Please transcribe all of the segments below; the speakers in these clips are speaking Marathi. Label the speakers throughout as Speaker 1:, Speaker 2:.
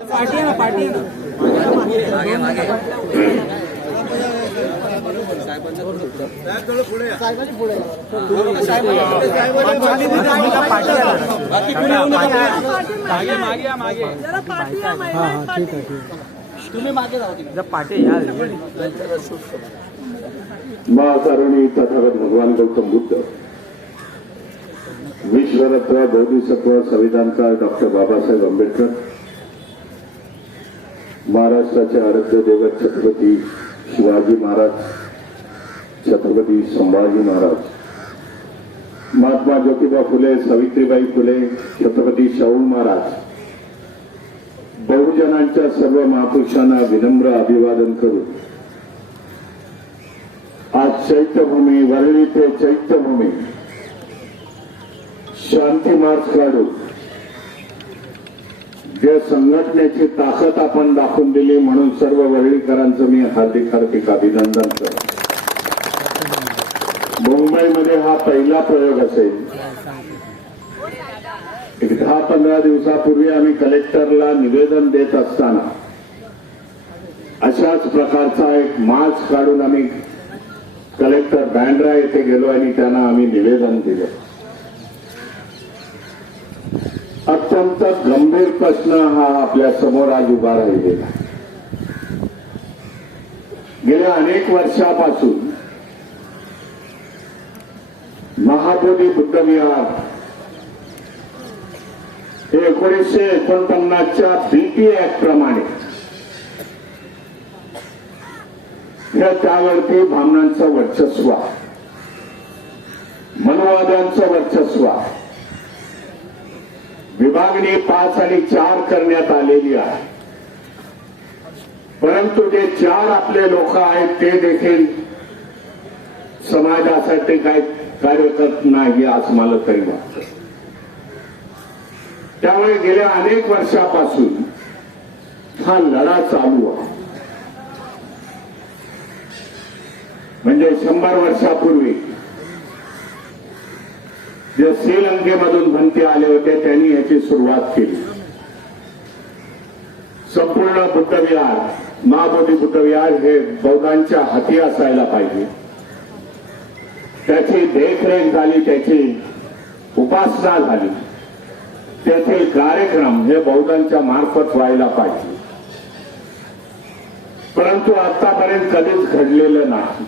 Speaker 1: पाठी आहे ना आहे ना. मागे मागे
Speaker 2: महाकारुणी तथागत भगवान गौतम बुद्ध विश्वरत्न बोधिसत्व संविधानकार डॉक्टर बाबासाहेब आंबेडकर महाराष्ट्राचे आराध्य दैवत छत्रपती शिवाजी महाराज छत्रपती संभाजी महाराज. महात्मा ज्योतिबा फुले सावित्रीबाई फुले छत्रपती शाहू महाराज. बहुजनांच्या सर्व महापुरुषांना विनम्र अभिवादन करू. आज चैत्यभूमी वरळी ते चैत्यभूमी. शांती मार्च काढू. जे संघटनेची ताकद आपण दाखवून दिली म्हणून सर्व वरळीकरांचं मी हार्दिक हार्दिक अभिनंदन करतो. मुंबईमध्ये हा पहिला प्रयोग असेल. एक दहा पंधरा दिवसापूर्वी आम्ही कलेक्टरला निवेदन देत असताना अशाच प्रकारचा एक मास्क काढून आम्ही कलेक्टर बँड्रा येथे गेलो आणि त्यांना आम्ही निवेदन दिलं. अत्यंत गंभीर प्रश्न हा आपल्यासमोर आज उभा राहिलेला गेल्या अनेक वर्षापासून महाबोधी बुद्धविहार हे एकोणीसशे एकोणपन्नासच्या बीपी ऍक्ट प्रमाणे या त्यावरती भावनांचं वर्चस्व आहे. मनोवादांचं वर्चस्व विभागणी पाच आणि चार करण्यात आलेली आहे. परंतु जे चार आपले लोक आहेत ते देखील समाजासाठी काय कार्य करत नाही असं मला तरी वाटतं. त्यामुळे गेल्या अनेक वर्षापासून हा लढा चालू आहे. म्हणजे शंभर वर्षापूर्वी जे श्रीलंकेमधून भंते आले होते त्यांनी याची सुरुवात केली. संपूर्ण बुद्धविहार महाबोधी बुद्धविहार हे बौद्धांच्या हाती असायला पाहिजे. त्याची देखरेख झाली त्याची उपासना झाली. तेथील कार्यक्रम हे बौद्धांच्या मार्फत व्हायला पाहिजे. परंतु आतापर्यंत कधीच घडलेलं नाही.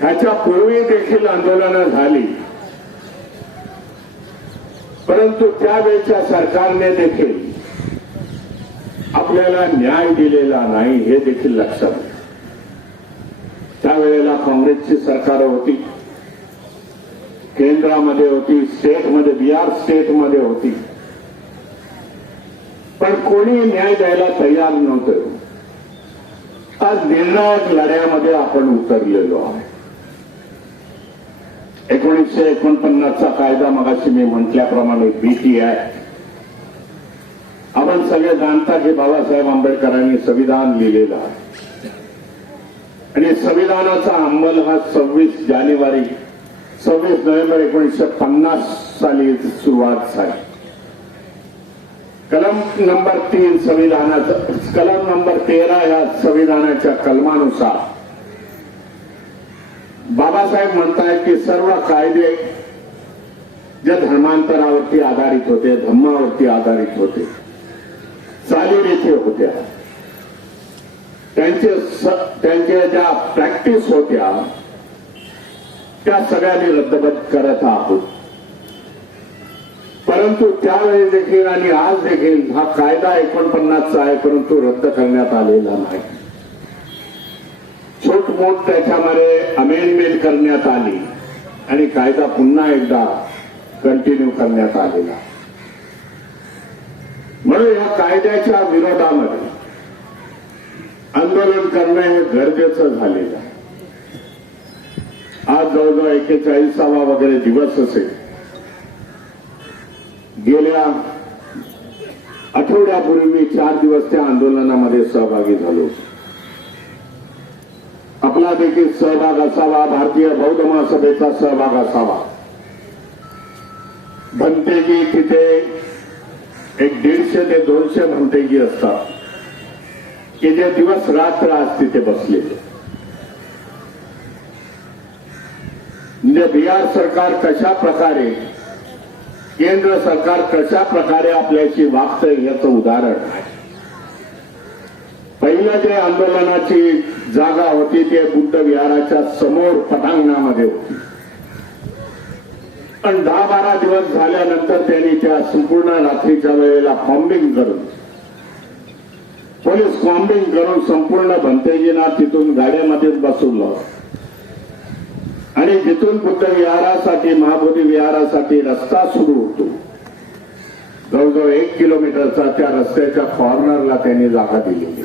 Speaker 2: ह्याच्या पूर्वी देखील आंदोलनं झाली. परंतु त्यावेळच्या सरकारने देखील आपल्याला न्याय दिलेला नाही हे देखील लक्षात त्यावेळेला काँग्रेसची सरकार होती. केंद्रामध्ये होती स्टेटमध्ये बिहार स्टेटमध्ये होती. पण कोणी न्याय द्यायला तयार नव्हतं. आज निर्णायक लढ्यामध्ये आपण उतरलेलो आहे एकोणीसशे एकोणपन्नासचा कायदा मगाशी मी म्हटल्याप्रमाणे बीटी आहे आपण सगळे जाणता की बाबासाहेब आंबेडकरांनी संविधान लिहिलेलं आहे. आणि संविधानाचा अंमल हा सव्वीस जानेवारी सव्वीस नोव्हेंबर एकोणीसशे पन्नास साली सुरुवात झाली. कलम नंबर तीन संविधानाचा कलम नंबर तेरा या संविधानाच्या कलमानुसार बाबासाहेब म्हणतायत की सर्व कायदे जे धर्मांतरावरती आधारित होते धम्मावरती आधारित होते चालीरीती होत्या. त्यांचे त्यांच्या ज्या प्रॅक्टिस होत्या त्या सगळ्यांनी रद्दबद्ध करत आहोत. परंतु त्यावेळी देखील आणि आज देखील हा कायदा एकोणपन्नासचा आहे परंतु रद्द करण्यात आलेला नाही. छोटमोठ त्याच्यामध्ये अमेंडमेंट करण्यात आली आणि कायदा पुन्हा एकदा कंटिन्यू करण्यात आलेला. म्हणून या कायद्याच्या विरोधामध्ये आंदोलन करणं हे गरजेचं झालेलं आहे. आज जवळजवळ एक्केचाळीसावा वगैरे दिवस असेल. गेल्या आठवड्यापूर्वी मी चार दिवस त्या आंदोलनामध्ये सहभागी झालो आपला देखील सहभाग असावा भारतीय बौद्ध महासभेचा सहभाग असावा. भंतेजी तिथे एक दीडशे ते दोनशे म्हणतेगी असतात. की जे दिवस रात्र आज तिथे बसलेले. म्हणजे बिहार सरकार कशा प्रकारे केंद्र सरकार कशा प्रकारे आपल्याशी वागतंय याचं उदाहरण आहे. पहिलं जे आंदोलनाची जागा होती ते बुद्ध विहाराच्या समोर पटांगणामध्ये होती. पण दहा बारा दिवस झाल्यानंतर त्यांनी त्या संपूर्ण रात्रीच्या वेळेला बॉम्बिंग करून पोलीस बॉम्बिंग करून संपूर्ण भंतेजींना तिथून गाड्यामध्ये बसवलं. आणि तिथून बुद्ध विहारासाठी महाबोधी विहारासाठी रस्ता सुरू होतो. जवळजवळ एक किलोमीटरचा त्या रस्त्याच्या कॉर्नरला त्यांनी जागा दिलेली.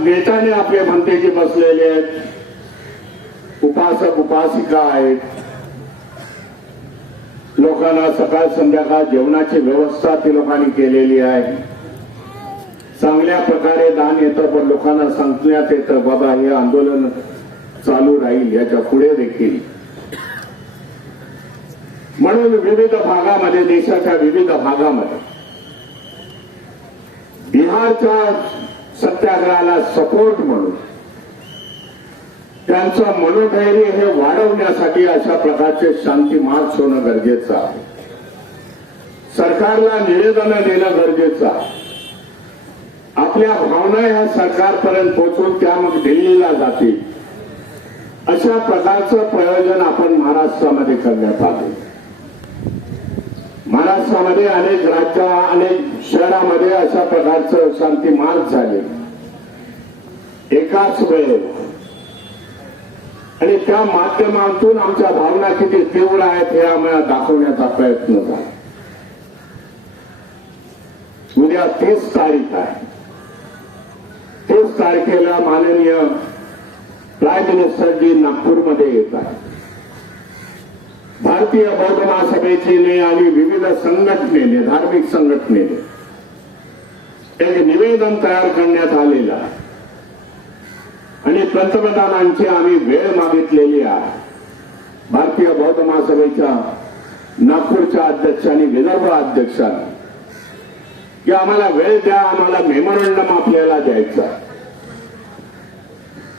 Speaker 2: आज नेत्याने आपले भंतेजी बसलेले आहेत उपासक उपासिका आहेत. लोकांना सकाळ संध्याकाळ जेवणाची व्यवस्था ती लोकांनी केलेली आहे. चांगल्या प्रकारे दान येतं पण लोकांना सांगण्यात येतं बाबा हे आंदोलन चालू राहील याच्यापुढे देखील. म्हणून विविध भागामध्ये देशाच्या विविध भागामध्ये बिहारच्या सत्याग्रहाला सपोर्ट म्हणून. त्यांचं मनोधैर्य हे वाढवण्यासाठी अशा प्रकारचे शांती मार्च होणं गरजेचं आहे. सरकारला निवेदनं देणं गरजेचं आहे. आपल्या भावना ह्या सरकारपर्यंत पोहोचून त्या मग दिल्लीला जातील. अशा प्रकारचं प्रयोजन आपण महाराष्ट्रामध्ये करण्यात आले. महाराष्ट्रामध्ये अनेक राज्या अनेक शहरामध्ये अशा प्रकारचं शांती मार्च झाले. एकाच वेळेला. आणि त्या माध्यमातून आमच्या भावना किती तीव्र आहेत हे आम्हाला दाखवण्याचा प्रयत्न झाला. उद्या तीस तारीख आहे. तीस तारखेला माननीय प्राईम मिनिस्टरजी नागपूरमध्ये येत आहेत. भारतीय बौद्ध महासभेचीने आणि विविध संघटनेने धार्मिक संघटनेने एक निवेदन तयार करण्यात आलेलं आहे. आणि पंतप्रधानांची आम्ही वेळ मागितलेली आहे. भारतीय बौद्ध महासभेच्या नागपूरच्या अध्यक्षांनी विदर्भ अध्यक्षांनी की आम्हाला वेळ द्या आम्हाला मेमोरंडम आपल्याला द्यायचा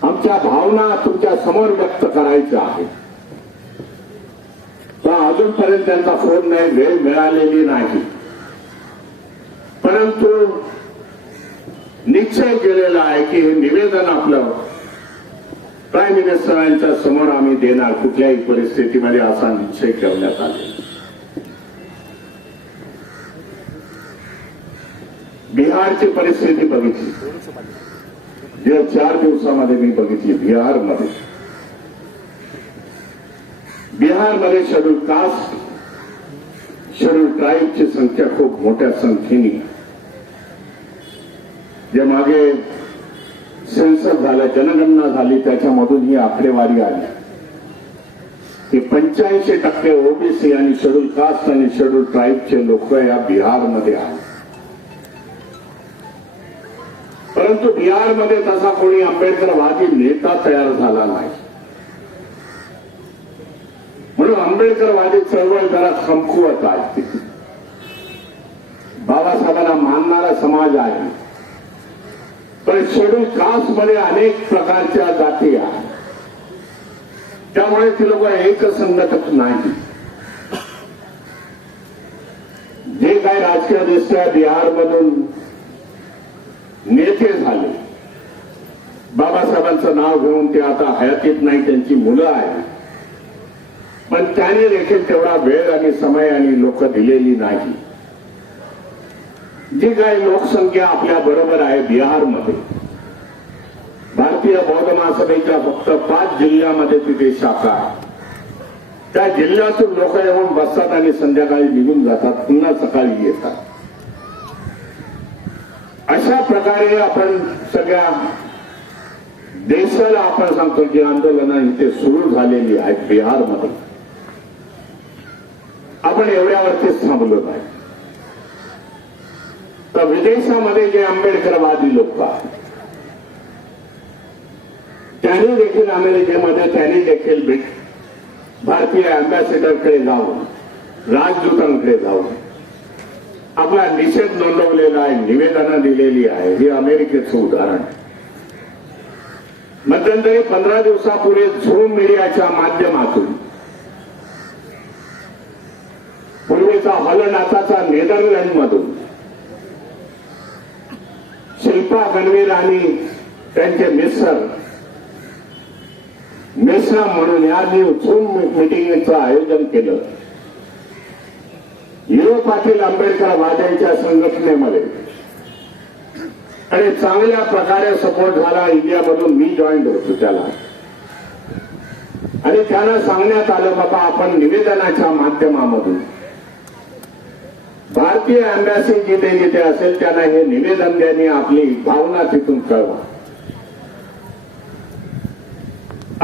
Speaker 2: आमच्या भावना तुमच्यासमोर व्यक्त करायच्या आहेत. तर अजूनपर्यंत त्यांचा फोन नाही वेळ मिळालेली नाही. परंतु निश्चय केलेला आहे की हे निवेदन आपलं प्राईम मिनिस्टरांच्या समोर आम्ही देणार कुठल्याही परिस्थितीमध्ये असा निश्चय करण्यात आले बिहारची परिस्थिती बघितली. जे चार दिवसामध्ये मी बघितली बिहारमध्ये. बिहारमध्ये शेड्यूल कास्ट शेड्यूल ट्राईबची संख्या खूप मोठ्या संख्येने. जे मागे सेन्सर झालं जनगणना झाली त्याच्यामधून ही आकडेवारी आली. की पंच्याऐंशी टक्के ओबीसी आणि शेड्यूल कास्ट आणि शेड्यूल ट्राईबचे लोक या बिहारमध्ये आहेत. परंतु बिहारमध्ये तसा कोणी आंबेडकरवादी नेता तयार झाला नाही. म्हणून आंबेडकरवादी चळवळ जरा संपवत आहे. बाबासाहेबांना मानणारा समाज आहे. पण शेड्यूल कास्टमध्ये अनेक प्रकारच्या जाती आहेत. त्यामुळे ती लोक एक नाही. जे काही राजकीय दृष्ट्या बिहारमधून नेते झाले. बाबासाहेबांचं नाव घेऊन ते आता हयातीत नाही त्यांची मुलं आहेत. पण त्याने देखील तेवढा वेळ आणि समय आणि लोक दिलेली नाही. जी काही लोकसंख्या आपल्या बरोबर आहे बिहारमध्ये भारतीय बौद्ध महासभेच्या फक्त पाच जिल्ह्यामध्ये तिथे शाखा आहे. त्या जिल्ह्यातून लोक येऊन बसतात आणि संध्याकाळी निघून जातात पुन्हा सकाळी येतात. अशा प्रकारे आपण सगळ्या देशाला आपण सांगतो की आंदोलनं इथे सुरू झालेली आहेत बिहारमध्ये. आपण एवढ्यावरतीच थांबलो नाही तर विदेशामध्ये जे आंबेडकरवादी लोक आहेत त्यांनी देखील अमेरिकेमध्ये त्यांनी देखील भेट भारतीय अँबॅसेडरकडे जाऊन राजदूतांकडे जाऊन आपला निषेध नोंदवलेला आहे निवेदनं दिलेली आहे हे अमेरिकेचं उदाहरण आहे. मध्यंतरी पंधरा दिवसापूर्वी झूम मीडियाच्या माध्यमातून पूर्वीचा हॉलनाथाचा नेदरलँडमधून शिल्पा गणवीर आणि त्यांचे मिस्टर. मिश्रा म्हणून यांनी झूम मिटिंगचं आयोजन केलं. युरोपातील आंबेडकर वाद्यांच्या संघटनेमध्ये. आणि चांगल्या प्रकारे सपोर्ट झाला इंडियामधून मी जॉईन होतो त्याला. आणि त्यांना सांगण्यात आलं बाबा आपण निवेदनाच्या माध्यमामधून भारतीय अँबॅसी जिथे जिथे असेल त्यांना हे निवेदन द्याने आपली भावना तिथून कळवा.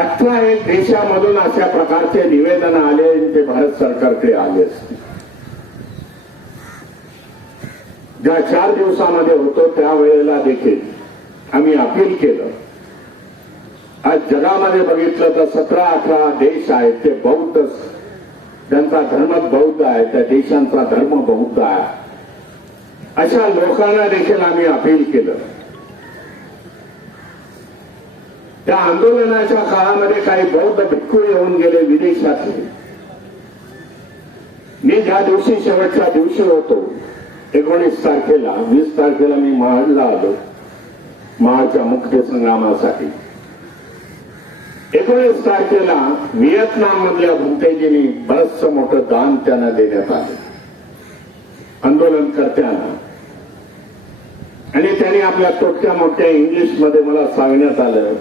Speaker 2: अठरा एक देशामधून अशा प्रकारचे निवेदन आले ते भारत सरकारकडे आले असते. ज्या चार दिवसामध्ये होतो त्यावेळेला देखील आम्ही अपील केलं. आज जगामध्ये बघितलं तर सतरा अठरा देश आहेत ते बौद्ध त्यांचा धर्म बौद्ध आहे त्या देशांचा धर्म बौद्ध आहे. अशा लोकांना देखील आम्ही अपील केलं. त्या आंदोलनाच्या काळामध्ये काही बौद्ध भिक्खू येऊन गेले विदेशातले. मी ज्या दिवशी शेवटच्या दिवशी होतो एकोणीस तारखेला वीस तारखेला मी महाडला आलो महाडच्या मुख्य संग्रामासाठी. एकोणीस तारखेला व्हिएतनाम मधल्या भुमतेजींनी बरचसं मोठं दान त्यांना देण्यात आलं. आंदोलनकर्त्यांना. आणि त्यांनी आपल्या तोटक्या मोठ्या इंग्लिशमध्ये मला सांगण्यात आलं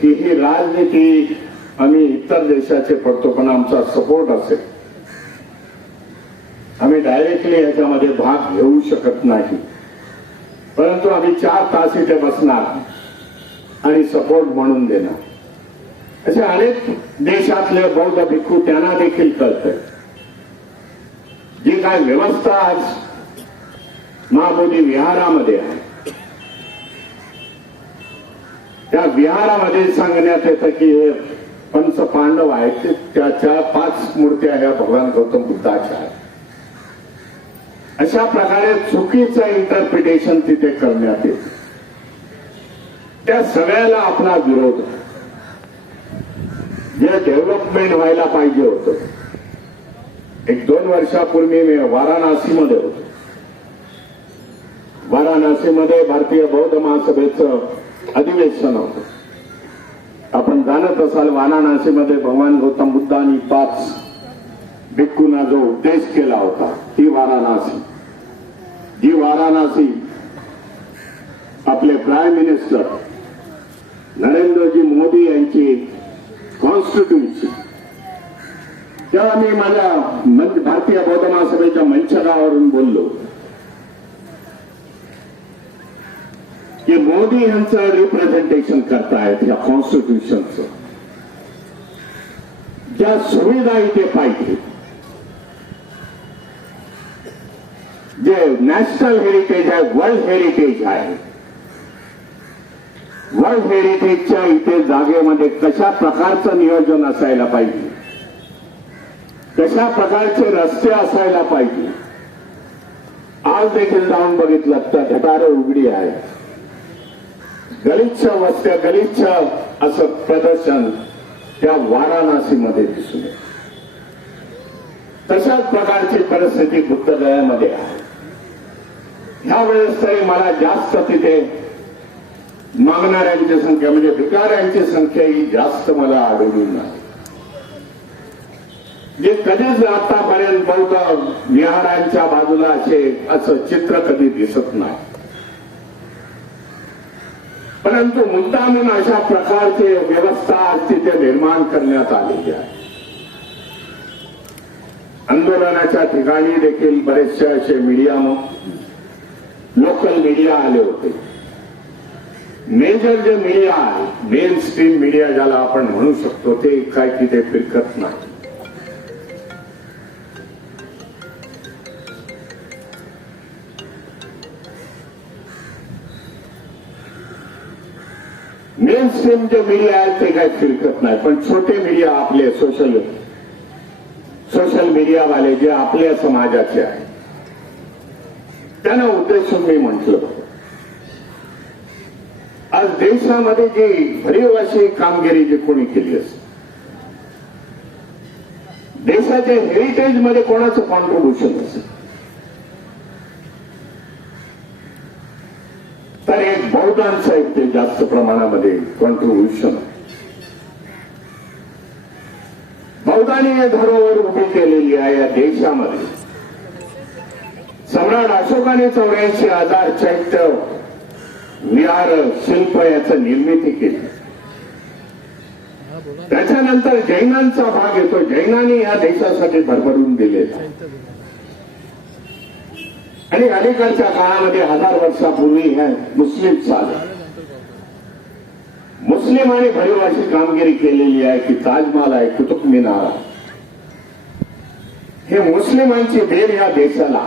Speaker 2: की ही राजनीती आम्ही इतर देशाचे पडतो पण आमचा सपोर्ट असेल. आम्ही डायरेक्टली याच्यामध्ये भाग घेऊ शकत नाही. परंतु आम्ही चार तास इथे बसणार. आणि सपोर्ट म्हणून देणार असे अनेक देशातले बौद्ध भिक्खू त्यांना देखील कळत जी काय व्यवस्था आज महाबोधी विहारामध्ये आहे. त्या विहारामध्ये सांगण्यात येतं की हे पंच पांडव आहेत ते त्याच्या पाच मूर्त्या ह्या भगवान गौतम बुद्धाच्या आहेत. अशा प्रकारे चुकीचं इंटरप्रिटेशन तिथे करण्यात येतं. त्या सगळ्याला आपला विरोध जे डेव्हलपमेंट व्हायला पाहिजे होत. एक दोन वर्षापूर्वी मी वाराणसीमध्ये होतो. वाराणसीमध्ये भारतीय बौद्ध महासभेचं अधिवेशन होतं. आपण जाणत असाल वाराणसीमध्ये भगवान गौतम बुद्धांनी पाच भिक्खूंना जो उपदेश केला होता ती वाराणसी. जी वाराणसी आपले प्राईम मिनिस्टर नरेंद्रजी मोदी यांची कॉन्स्टिट्युन्सी तेव्हा मी माझ्या भारतीय बौद्ध महासभेच्या मंचकावरून बोललो. की मोदी यांचं रिप्रेझेंटेशन करतायत या कॉन्स्टिट्युशनचं ज्या सुविधा इथे पाहिजे. जे नॅशनल हेरिटेज आहे वर्ल्ड हेरिटेज आहे. वर्ल्ड हेरिटेजच्या इथे जागेमध्ये कशा प्रकारचं नियोजन असायला पाहिजे? कशा प्रकारचे रस्ते असायला पाहिजे? आज देखील जाऊन बघितलं तर ढटारे उघडी आहे गलिच्छ वस्त्या गलिच्छ असं प्रदर्शन त्या वाराणसीमध्ये दिसून तशाच प्रकारची परिस्थिती बुद्धगयामध्ये आहे. ह्या वेळेस तरी मला जास्त तिथे मागणाऱ्यांची संख्या म्हणजे भिकाऱ्यांची संख्या ही जास्त मला आढळून नाही. जे कधीच आतापर्यंत बौद्ध विहारांच्या बाजूला असे असं चित्र कधी दिसत नाही. परंतु मुद्दामून अशा प्रकारचे व्यवस्था तिथे निर्माण करण्यात आलेली आहे. आंदोलनाच्या ठिकाणी देखील बरेचसे असे मीडिया लोकल मीडिया आले होते. मेजर जे मीडिया आहे मेन स्ट्रीम मीडिया ज्याला आपण म्हणू शकतो ते काय तिथे फिरकत नाही. मेन स्ट्रीम जे मीडिया आहेत ते काही फिरकत नाही. पण छोटे मीडिया आपले सोशल सोशल मीडियावाले जे आपल्या समाजाचे आहेत. त्यांना उद्देशून मी म्हटलं. होतं आज देशामध्ये जी भरीव अशी कामगिरी जी कोणी केली असते देशाच्या हेरिटेजमध्ये कोणाचं कॉन्ट्रीब्युशन असेल? तर एक बौद्धांचं एक ते जास्त प्रमाणामध्ये कॉन्ट्रीब्युशन बौद्धांनी हे धरोहर उभी केलेली आहे या देशामध्ये. सम्राट अशोकाने चौऱ्याऐंशी हजार चैत्य विहार शिल्प याचं निर्मिती केली. त्याच्यानंतर जैनांचा भाग येतो. जैनांनी या देशासाठी भरभरून दिले आणि अलीकडच्या काळामध्ये हजार वर्षापूर्वी हे मुस्लिम आले मुस्लिमांनी भरीव अशी कामगिरी केलेली आहे की ताजमहाल आहे कुतुब मिनार हे मुस्लिमांची देण या देशाला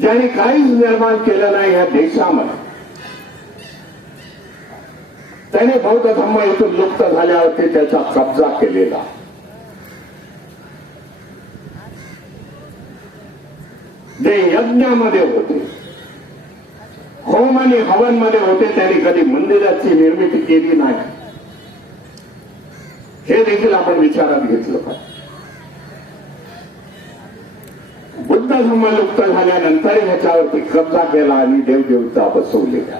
Speaker 2: ज्यांनी काहीच निर्माण केलं नाही या देशामध्ये. त्याने बौद्ध धर्म इथून लुप्त झाल्यावरती त्याचा कब्जा केलेला. जे यज्ञामध्ये होते होम आणि हवनमध्ये होते त्यांनी कधी मंदिराची निर्मिती केली नाही. हे देखील आपण विचारात घेतलं पाहिजे. बुद्ध धर्म लुप्त झाल्यानंतर ह्याच्यावरती कब्जा केला आणि देवदेवता बसवलेल्या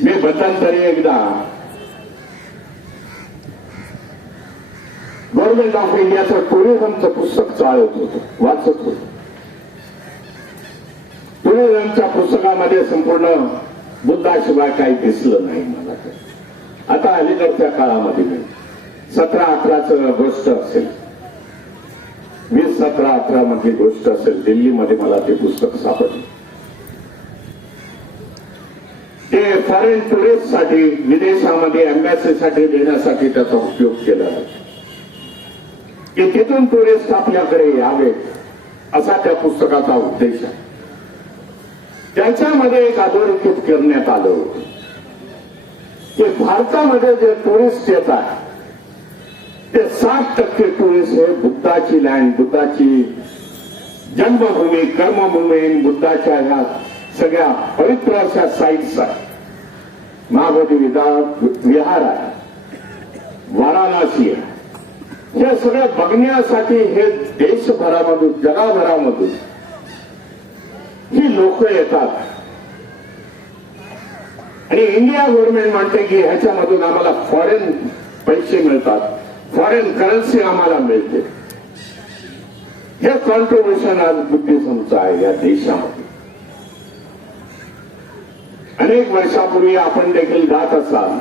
Speaker 2: मी मतांतरी एकदा. गव्हर्नमेंट ऑफ इंडियाचं टुरिझमचं पुस्तक चालत होतं वाचत होत. टुरिझमच्या पुस्तकामध्ये संपूर्ण बुद्धाशिवाय काही दिसलं नाही मला आता अलीकडच्या काळामध्ये सतरा अठराच गोष्ट असेल. वीस सतरा अठरा मधली गोष्ट असेल दिल्लीमध्ये मला ते पुस्तक सापडले. ते फॉरेन टुरिस्टसाठी विदेशामध्ये एम्बॅसीसाठी देण्यासाठी त्याचा उपयोग केला जातो. की तिथून टुरिस्ट आपल्याकडे यावेत असा त्या पुस्तकाचा उद्देश आहे. त्याच्यामध्ये एक अधोरेखित करण्यात आलं होतं. की भारतामध्ये जे टुरिस्ट येतात ते साठ टक्के टुरिस्ट हे बुद्धाची लँड बुद्धाची जन्मभूमी कर्मभूमी बुद्धाच्या ह्या सगळ्या पवित्र अशा साईट्स आहेत. महाबोधी विहार आहे. वाराणसी आहे. या सगळं बघण्यासाठी हे देशभरामधून जगाभरामधून ही लोक येतात. आणि इंडिया गव्हर्नमेंट म्हणते की ह्याच्यामधून आम्हाला फॉरेन पैसे मिळतात. फॉरेन करन्सी आम्हाला मिळते. हे कॉन्ट्रीब्युशन आज बुद्धिझमचं आहे या देशामध्ये. अनेक वर्षापूर्वी आपण देखील जात असाल.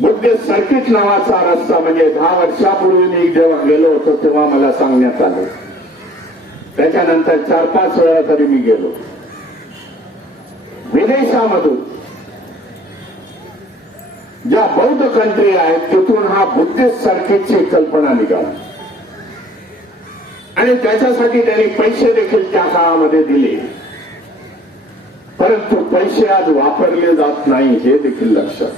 Speaker 2: बुद्ध सर्किट नावाचा रस्ता म्हणजे दहा वर्षापूर्वी मी जेव्हा गेलो होतो तेव्हा मला सांगण्यात आलं. त्याच्यानंतर चार पाच वेळा तरी मी गेलो. विदेशामधून ज्या बौद्ध कंट्री आहेत तिथून हा बुद्धिस्ट सर्किटची कल्पना निघाली. आणि त्याच्यासाठी त्यांनी पैसे देखील त्या काळामध्ये दिले. परंतु पैसे आज वापरले जात नाही हे देखील लक्षात.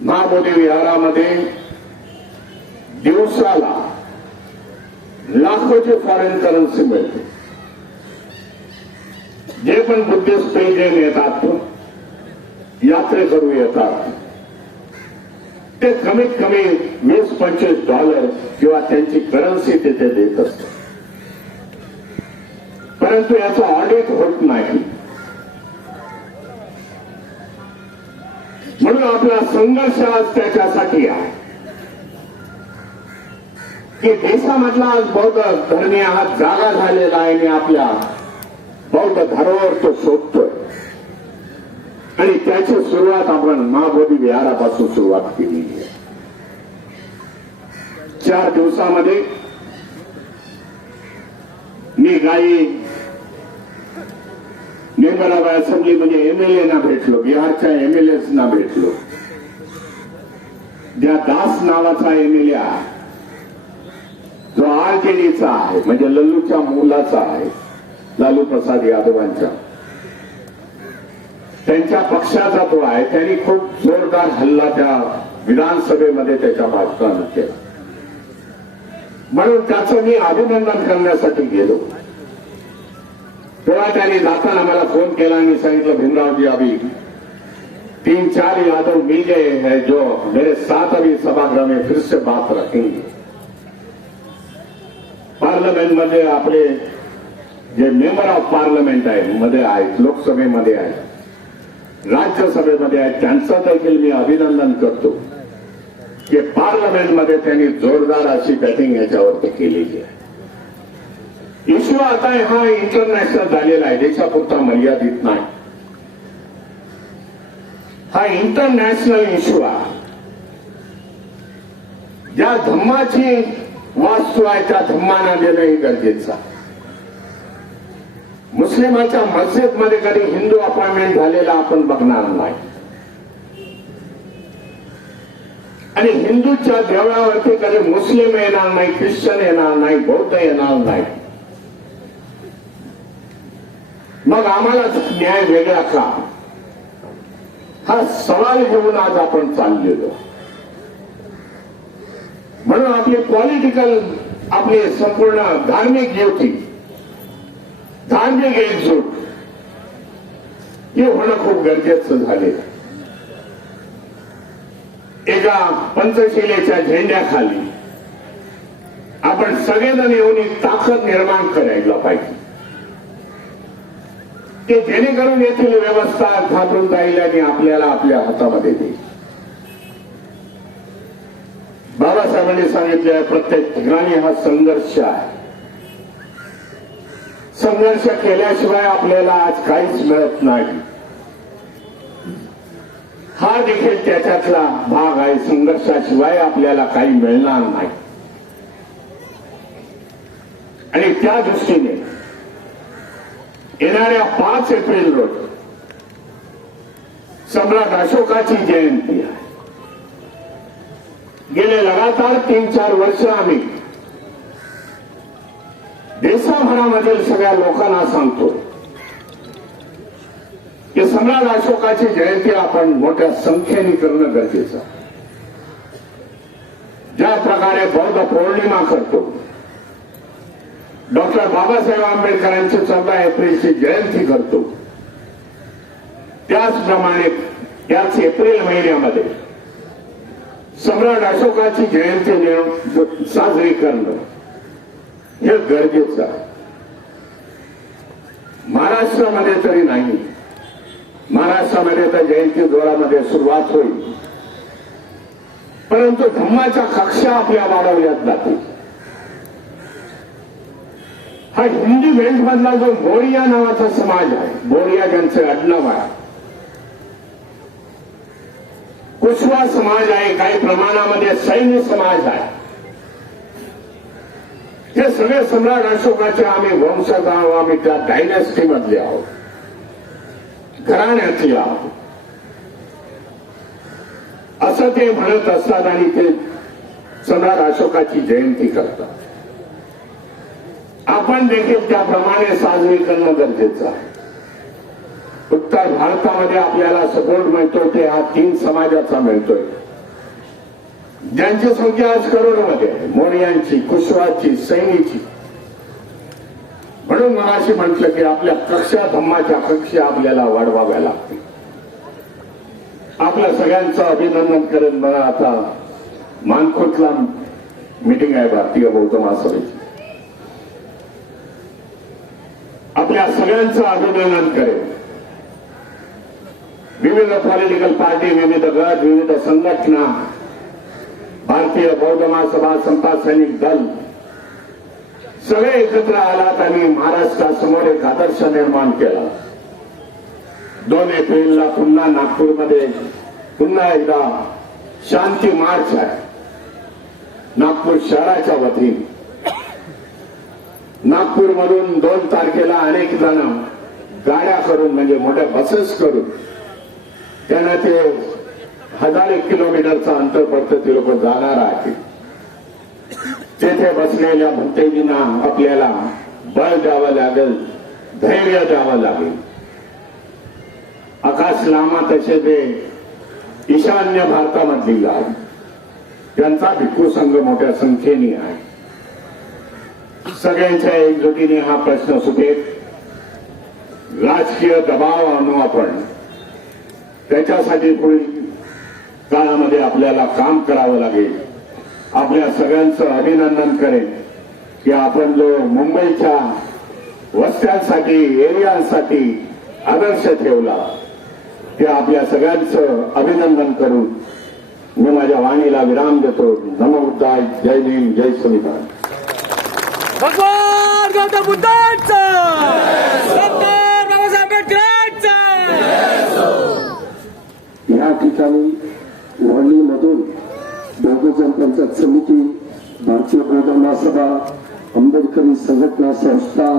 Speaker 2: महाबोधी विहारामध्ये दिवसाला लाखोची फॉरेन करन्सी मिळते. जे पण बुद्धिस्ट पेजन येतात यात्रेकरू येतात. ते कमीत कमी वीस पंचवीस डॉलर किंवा त्यांची करन्सी तिथे देत असतात. परंतु याचं ऑडिट होत नाही. म्हणून आपला संघर्ष आज त्याच्यासाठी आहे. की देशामधला आज बौद्ध धर्मीय हा जागा झालेला आहे आणि आपल्या बौद्ध धरोहर तो शोधतोय. आणि त्याची सुरुवात आपण महाबोधी विहारापासून सुरुवात केली आहे. चार दिवसामध्ये मी गाई मेंबर ऑफ असेंब्ली म्हणजे एमएलए ना भेटलो बिहारच्या एमएलए ना भेटलो. ज्या दास नावाचा एमएलए जो आरजेडीचा आहे म्हणजे लल्लूच्या मुलाचा आहे लालू प्रसाद यादवांच्या त्यांच्या पक्षाचा तो आहे? त्यांनी खूप जोरदार हल्ला त्या विधानसभेमध्ये त्याच्या भाषणानं केला. म्हणून त्याचं मी अभिनंदन करण्यासाठी गेलो. तेव्हा त्यांनी जाताना मला फोन केला आणि सांगितलं भीमरावजी अभी तीन चार यादव मिल गए हैं जो मेरे साथ अभी सभागृह में फिर से बात रखेंगे। पार्लमेंटमध्ये आपले जे मेंबर ऑफ पार्लमेंट आहे मध्ये आहेत लोकसभेमध्ये आहेत राज्यसभेमध्ये आहेत त्यांचं देखील मी अभिनंदन करतो की पार्लमेंटमध्ये त्यांनी जोरदार अशी बॅटिंग याच्यावरती केलेली आहे. इश्यू आता हा इंटरनॅशनल झालेला आहे. देशापुरता मर्यादित नाही. हा इंटरनॅशनल इश्यू आहे. ज्या धम्माची वास्तू आहे त्या धम्माना देणंही गरजेचं आहे. मुस्लिमाच्या मस्जिदमध्ये कधी हिंदू अपॉइंटमेंट झालेला आपण बघणार नाही. आणि हिंदूच्या देवळावरती कधी मुस्लिम येणार नाही ख्रिश्चन येणार नाही बौद्ध येणार नाही. मग आम्हाला न्याय वेगळा का? हा सवाल घेऊन आज आपण चाललेलो. म्हणून आपली पॉलिटिकल आपली संपूर्ण धार्मिक युती धार्मिक एकजूट हे होणं खूप गरजेचं झाले एका पंचशिलेच्या झेंड्याखाली आपण सगळेजण येऊन एक ताकद निर्माण करायला पाहिजे. ते जेणेकरून येथील व्यवस्था घाबरून जाईल आणि आपल्याला आपल्या हातामध्ये देईल. बाबासाहेबांनी सांगितले प्रत्येक ठिकाणी हा संघर्ष आहे. संघर्ष केल्याशिवाय आपल्याला आज काहीच मिळत नाही. हा देखील त्याच्यातला भाग आहे. संघर्षाशिवाय आपल्याला काही मिळणार नाही. आणि त्या दृष्टीने येणाऱ्या पाच एप्रिल रोज सम्राट अशोकाची जयंती आहे. गेले लगातार तीन चार वर्ष आम्ही देशाभरामधील सगळ्या लोकांना सांगतो. की सम्राट अशोकाची जयंती आपण मोठ्या संख्येने करणं गरजेचं ज्या प्रकारे बौद्ध पौर्णिमा करतो डॉक्टर बाबासाहेब आंबेडकरांची चौदा एप्रिलची जयंती करतो. त्याचप्रमाणे त्याच एप्रिल महिन्यामध्ये सम्राट अशोकाची जयंती साजरी करणं. हे गरजेचं आहे. महाराष्ट्रामध्ये तरी नाही. महाराष्ट्रामध्ये तर जयंती जोरामध्ये सुरुवात होईल. परंतु धम्माच्या कक्षा आपल्या वाढवल्यात जातील. हा हिंदी बेल्टमधला जो बोरिया नावाचा समाज आहे बोरिया ज्यांचे आडनाव आहे. कुशवा समाज आहे काही प्रमाणामध्ये सैन्य समाज आहे. हे सगळे सम्राट अशोकाचे आम्ही वंशज आहोत आम्ही त्या डायनेस्टी मधले आहोत. घराण्यातले आहोत. असं ते म्हणत असतात आणि ते सम्राट अशोकाची जयंती करतात. आपण देखील त्याप्रमाणे साजरी करणं गरजेचं आहे. उत्तर भारतामध्ये आपल्याला सपोर्ट मिळतो ते हा तीन समाजाचा मिळतोय. ज्यांची संख्या आज करोडमध्ये मध्ये कुशवाची सैनीची. म्हणून मला अशी म्हटलं की आपल्या कक्षा धम्माच्या कक्षा आपल्याला वाढवाव्या लागतील. आपल्या सगळ्यांचं अभिनंदन करत मला आता मानखोटला मिटिंग आहे भारतीय बौद्ध महासभेची. आपल्या सगळ्यांचं अभिनंदन करेल विविध पॉलिटिकल पार्टी विविध गट विविध संघटना भारतीय बौद्ध महासभा संपा सैनिक दल. सगळे एकत्र आलात आणि महाराष्ट्रासमोर एक आदर्श निर्माण केला. दोन एप्रिलला पुन्हा नागपूरमध्ये पुन्हा एकदा शांती मार्च आहे. नागपूर शहराच्या वतीने. नागपूरमधून दोन तारखेला अनेक जण गाड्या करून म्हणजे मोठ्या बसेस करून त्यांना ते हजार एक किलोमीटरचं अंतर पडतं ते लोक जाणार आहे तेथे बसलेल्या भक्तजींना आपल्याला बळ द्यावं लागेल धैर्य द्यावं लागेल. आकाश लामा तसे ते ईशान्य भारतामधली गाव त्यांचा भिक्खू संघ मोठ्या संख्येने आहे. सगळ्यांच्या एकजुटीने हा प्रश्न सुटेल. राजकीय दबाव आणू आपण त्याच्यासाठी पुढील काळामध्ये आपल्याला काम करावं लागेल. आपल्या सगळ्यांचं अभिनंदन करेन की आपण जो मुंबईच्या वस्त्यांसाठी एरियांसाठी आदर्श ठेवला ते आपल्या सगळ्यांचं अभिनंदन करून मी माझ्या वाणीला विराम देतो. नमो बुद्धाय जय भीम. जय संविधान
Speaker 1: भगवान गौतम बुद्धांचा! डॉक्टर बाबासाहेब आंबेडकरांचा!
Speaker 3: या ठिकाणी वडलीमधून बहुजन पंचायत समिती भारतीय बौद्ध महासभा आंबेडकरी संघटना संस्था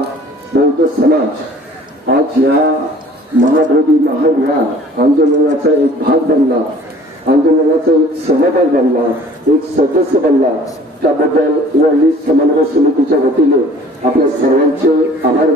Speaker 3: बौद्ध समाज आज या महाबोधी महाविहार आंदोलनाचा एक भाग बनला. आंदोलनाचा एक सहभाग बनला एक सदस्य बनला. त्याबद्दल वडली समन्वय समितीच्या वतीने आपल्या सर्वांचे आभार